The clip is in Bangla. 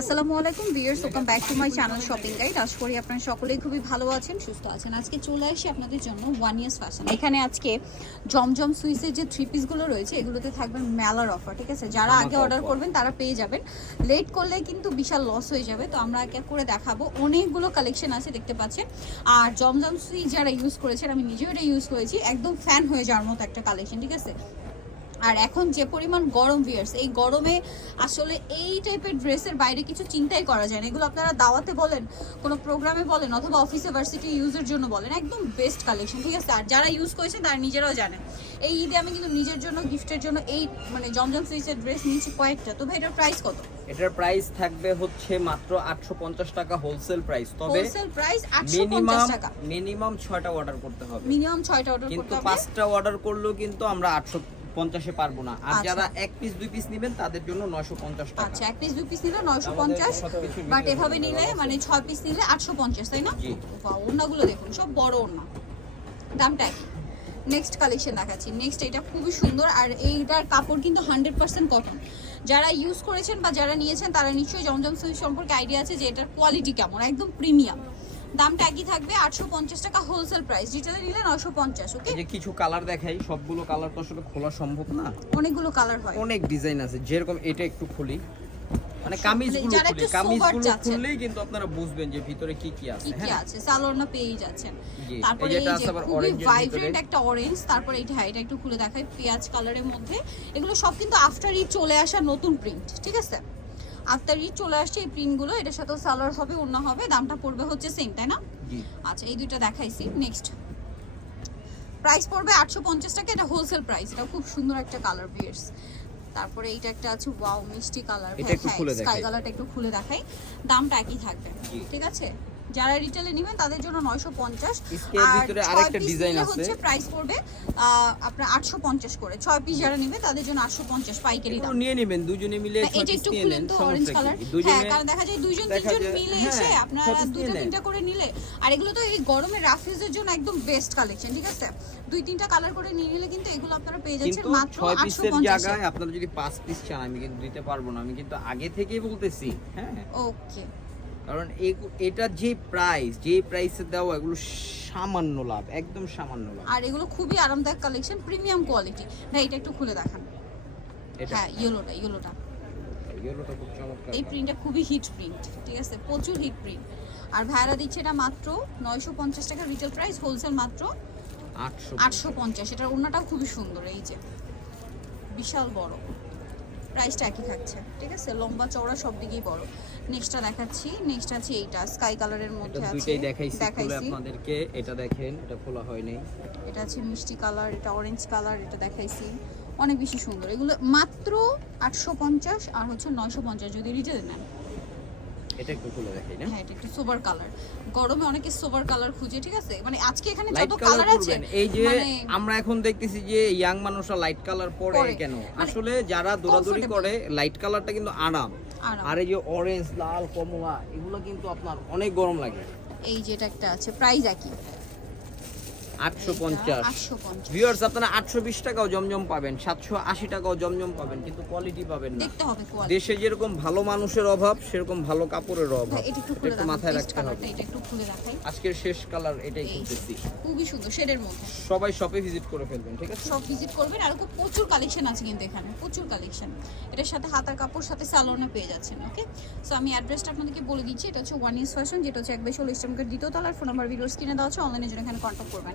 আসসালামু আলাইকুম viewers welcome back to my channel shopping guide আশা করি আপনারা সকলেই খুবই ভালো আছেন সুস্থ আছেন। আজকে চলে আসি আপনাদের জন্য ওয়ান ইয়ার্স ফ্যাশন এখানে আজকে জমজম সুইসের যে থ্রি পিসগুলো রয়েছে এগুলোতে থাকবে মেলার অফার ঠিক আছে? যারা আগে অর্ডার করবেন তারা পেয়ে যাবেন। লেট করলে কিন্তু বিশাল লস হয়ে যাবে। তো আমরা এক এক করে দেখাবো। অনেকগুলো কালেকশন আছে দেখতে পাচ্ছেন। আর জমজম সুইচ যারা ইউজ করেছেন আমি নিজেও এটা ইউজ করেছি। একদম ফ্যান হয়ে যাওয়ার মতো একটা কালেকশন ঠিক আছে? আর এখন যে পরিমাণ গরম ভিয়ার্স এই গরমে আসলে এই টাইপের ড্রেসের বাইরে কিছু চিন্তাই করা যায় না। এগুলো আপনারা দাওয়াতে বলেন কোনো প্রোগ্রামে বলেন অথবা অফিসে ভার্সিটি ইউজের জন্য বলেন একদম বেস্ট কালেকশন ঠিক আছে? আর যারা ইউজ করেছেন তারা নিজেরাও জানেন এই ঈদে আমি কিন্তু নিজের জন্য গিফটের জন্য এই মানে জমজম সুইচের ড্রেস নিয়েছি কয়েকটা। তো ভাই এটার প্রাইস কত? এটার প্রাইস থাকবে হচ্ছে মাত্র আটশো পঞ্চাশ টাকা হোলসেল প্রাইস তবে হোলসেল প্রাইস আটশো মিনিমাম টাকা। মিনিমাম ছয়টা অর্ডার করতে হবে। মিনিমাম ছয়টা অর্ডার কিন্তু করতে হবে। পাঁচটা অর্ডার করলেও কিন্তু আমরা আটশো পঞ্চাশে পারব না। আর আচ্ছা। যারা এক পিস দুই পিস নেবেন তাদের জন্য নয়শো পঞ্চাশ টাকা। আচ্ছা এক পিস দুই পিস নিলে নয়শো পঞ্চাশ বাট এভাবে নিলে মানে ছয় পিস নিলে আটশো পঞ্চাশ তাই না। ওড়নাগুলো দেখুন সব বড় ওড়না। দামটা একই। নেক্সট কালেকশন দেখাচ্ছি। নেক্সট এটা খুবই সুন্দর আর এইটার কাপড় কিন্তু হান্ড্রেড পার্সেন্ট কটন যারা ইউজ করেছেন বা যারা নিয়েছেন তারা নিশ্চয়ই জমজম সুইচ সম্পর্কে আইডিয়া আছে যে এটার কোয়ালিটি কেমন একদম প্রিমিয়াম দামটা একই থাকবে আটশো পঞ্চাশ টাকা হোলসেল প্রাইস রিটেলে নিলে নশো পঞ্চাশ ওকে যে কিছু কালার দেখাই সবগুলো কালার তো আসলে খোলা সম্ভব না। অনেকগুলো কালার হয়। অনেক ডিজাইন আছে যেরকম এটা একটু খুলি। মানে কামিজগুলো খুলি কামিজগুলো খুললেই কিন্তু আপনারা বুঝবেন যে ভিতরে কি কি আছে কি কি হ্যাঁ? আছে সালোয়ার না পেয়েই যাচ্ছেন। তারপরে এই যে খুবই ভাইব্রেন্ট একটা অরেঞ্জ তারপরে এইটা এটা একটু খুলে দেখাই পেঁয়াজ কালারের মধ্যে। এগুলো সব কিন্তু আফটার ঈদ চলে আসা নতুন প্রিন্ট ঠিক আছে? আফটার ইট চলে আসছে এই প্রিন্টগুলো এটার সাথেও সালোয়ার হবে অন্য হবে দামটা পড়বে হচ্ছে সেম তাই না? জি। আচ্ছা এই দুইটা দেখাইছি নেক্সট প্রাইস পড়বে আটশো পঞ্চাশ টাকা এটা হোলসেল প্রাইস এটা খুব সুন্দর একটা কালার বিয়ার্স তারপরে এইটা একটা আছে ওয়াও মিষ্টি কালার এটা একটু খুলে স্কাই কালারটা একটু খুলে দেখাই দামটা একই থাকবে। ঠিক আছে? যারা রিটেলে নেবেন তাদের জন্য নয়শো পঞ্চাশ। আরেকটা ডিজাইন হচ্ছে প্রাইস পড়বে আপনার আটশো পঞ্চাশ করে। ছয় পিস যারা নেবে তাদের জন্য আটশো পঞ্চাশ পাইকারি নিয়ে নেবেন দুজনে মিলে হ্যাঁ, এটা একটু খুলেন তো অরেঞ্জ কালার হ্যাঁ কারণ দেখা যায় দুইজন দেখা তিনজন মিলে হ্যাঁ, এসে আপনারা নেন। তিনটা করে নিলে আর এগুলো তো এই গরমে রাফিউজের জন্য একদম বেস্ট কালেকশন ঠিক আছে? দুই তিনটা কালার করে নিয়ে নিলে কিন্তু এগুলো আপনারা পেয়ে যাচ্ছেন মাত্র ছয় আটশো পিসের পঞ্চাশ জায়গায় আপনারা যদি পাঁচ পিস চান আমি কিন্তু দিতে পারব না আমি কিন্তু আগে থেকেই বলতেছি হ্যাঁ? ওকে কারণ এটা যে প্রাইস যে প্রাইসে দেওয়া এগুলো সামান্য লাভ একদম সামান্য লাভ। আর এগুলো খুবই আরামদায়ক কালেকশন প্রিমিয়াম কোয়ালিটি ভাই এটা একটু খুলে দেখান। এটা? হ্যাঁ ইয়েলোটা ইয়েলোটা ইয়েলোটা খুব চমৎকার। এই প্রিন্টটা খুবই হিট প্রিন্ট ঠিক আছে? প্রচুর হিট প্রিন্ট আর ভাইরা দিচ্ছে এটা মাত্র নয়শো পঞ্চাশ টাকা রিটেল প্রাইস হোলসেল মাত্র আটশো আটশো পঞ্চাশ। এটার ওড়নাটাও খুবই সুন্দর এই যে। বিশাল বড়। প্রাইসটা একই থাকছে ঠিক আছে? লম্বা চওড়া সব দিকেই বড়। নেক্সটটা দেখাচ্ছি নেক্সট আছে এইটা স্কাই কালারের মধ্যে আছে। দুইটাই দেখাইছি দেখাইছি। আপনাদেরকে এটা দেখেন এটা খোলা হয়নি। এটা আছে মিষ্টি কালার এটা অরেঞ্জ কালার এটা দেখাইছি। অনেক বেশি সুন্দর। এগুলো মাত্র আটশো পঞ্চাশ আর হচ্ছে নয়শো পঞ্চাশ যদি রিটেল নেন। এটা একটু খুলে দেখাই না। হ্যাঁ এটা একটু সোবার কালার গরমে অনেকে সোবার কালার খুঁজে ঠিক আছে? মানে আজকে এখানে যত কালার আছে এই যে মানে আমরা এখন দেখতেছি যে ইয়াং মানুষরা লাইট কালার পরে। কেন? মানে আসলে যারা দৌড়াদৌড়ি করে লাইট কালারটা কিন্তু আরাম। আরাম। আর এই যে অরেঞ্জ লাল কমলা এগুলো কিন্তু আপনার অনেক গরম লাগে। এই যেটা একটা আছে প্রাইস একই। আটশো পঞ্চাশ। ভিউয়ার্স আপনারা আটশো বিশ টাকাও জমজম পাবেন সাতশো আশি টাকাও জমজম পাবেন কিন্তু কোয়ালিটি পাবেন না। দেশে যেরকম ভালো মানুষের অভাব সেরকম ভালো কাপড়ের অভাব। এটা একটু মাথায় রাখতে হবে। আজকের শেষ কালার এটাই। খুবই সুন্দর শেডের মধ্যে। সবাই শপে ভিজিট করে ফেলবেন ঠিক আছে? সব ভিজিট করবেন আর খুব প্রচুর কালেকশন আছে কিন্তু এখানে প্রচুর কালেকশন এটার সাথে হাতার কাপড় সাথে সালোনা পেয়ে যাচ্ছেন ওকে? সো আমি অ্যাড্রেসটা আপনাদেরকে বলে দিচ্ছি এটা হচ্ছে ওয়ান ইউজ ফ্যাশন যেটা হচ্ছে এক বেশল ইস্টামকের দ্বিতীয় তলার ফোন নাম্বার ভিডিওস কিনে দেওয়া হচ্ছে অনলাইনে জন্য এখানে কন্ট্যাক্ট করবেন।